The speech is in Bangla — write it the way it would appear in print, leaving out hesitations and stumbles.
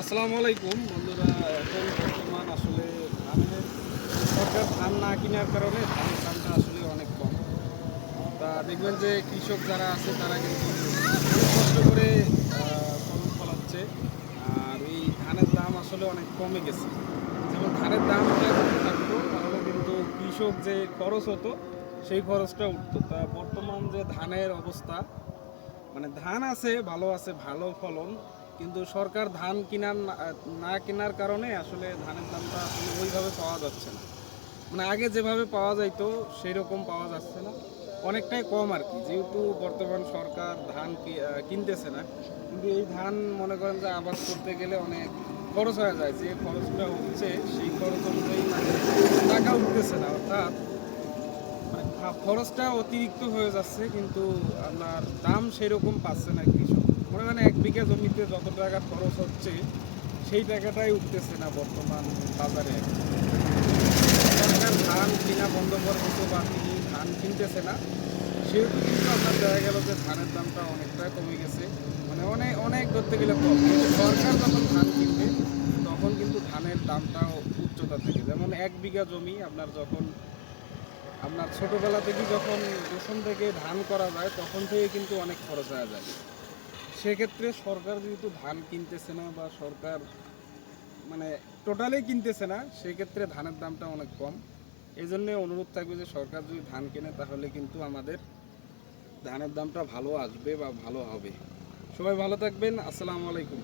আসসালামু আলাইকুম বন্ধুরা। এখন বর্তমান আসলে ধানের সরকার ধান না কেনার কারণে ধানের দামটা আসলে অনেক কম। তা দেখবেন যে কৃষক যারা আছে তারা কিন্তু অনেক কষ্ট করে ফসল ফলাচ্ছে। আর এই ধানের দাম আসলে অনেক কমে গেছে। যেমন ধানের দামটা যদি থাকতো তাহলে কিন্তু কৃষক যে খরচ হতো সেই খরচটা উঠতো। তা বর্তমান যে ধানের অবস্থা, মানে ধান আছে ভালো, আছে ভালো ফলন, কিন্তু সরকার ধান কিনার না কেনার কারণে আসলে ধানের দামটা আসলে ওইভাবে পাওয়া যাচ্ছে না। মানে আগে যেভাবে পাওয়া যাইতো সেই রকম পাওয়া যাচ্ছে না, অনেকটাই কম আর কি। যেহেতু বর্তমান সরকার ধান কিনতেছে না, কিন্তু এই ধান মনে করেন যে আবাদ করতে গেলে অনেক খরচ হয়ে যায়। যে খরচটা হচ্ছে সেই খরচ অনুযায়ী মানে টাকা উঠতেছে না, অর্থাৎ মানে খরচটা অতিরিক্ত হয়ে যাচ্ছে, কিন্তু আপনার দাম সেরকম পাচ্ছে না কৃষক। মনে করেন 1 বিঘা জমিতে যত টাকা খরচ হচ্ছে সেই টাকাটাই উঠতেছে না বর্তমান বাজারে। সরকার ধান কিনা বন্ধ করে দিত বা তিনি ধান কিনতেছে না, সেহেতু কিন্তু আপনার দেখা গেল যে ধানের দামটা অনেকটা কমে গেছে। মানে অনেক অনেক ধরতে গেলে কম, কিন্তু সরকার যখন ধান কিনবে তখন কিন্তু ধানের দামটাও উচ্চতা থাকে। যেমন 1 বিঘা জমি আপনার যখন আপনার ছোটবেলা থেকেই যখন রসুন থেকে ধান করা যায় তখন থেকে কিন্তু অনেক খরচ হয়ে যায়। সেক্ষেত্রে সরকার যেহেতু ধান কিনতেছে না বা সরকার মানে টোটালি কিনতেছে না, সেক্ষেত্রে ধানের দামটা অনেক কম। এই জন্যে অনুরোধ থাকবে যে সরকার যদি ধান কেনে তাহলে কিন্তু আমাদের ধানের দামটা ভালো আসবে বা ভালো হবে। সবাই ভালো থাকবেন। আসসালামু আলাইকুম।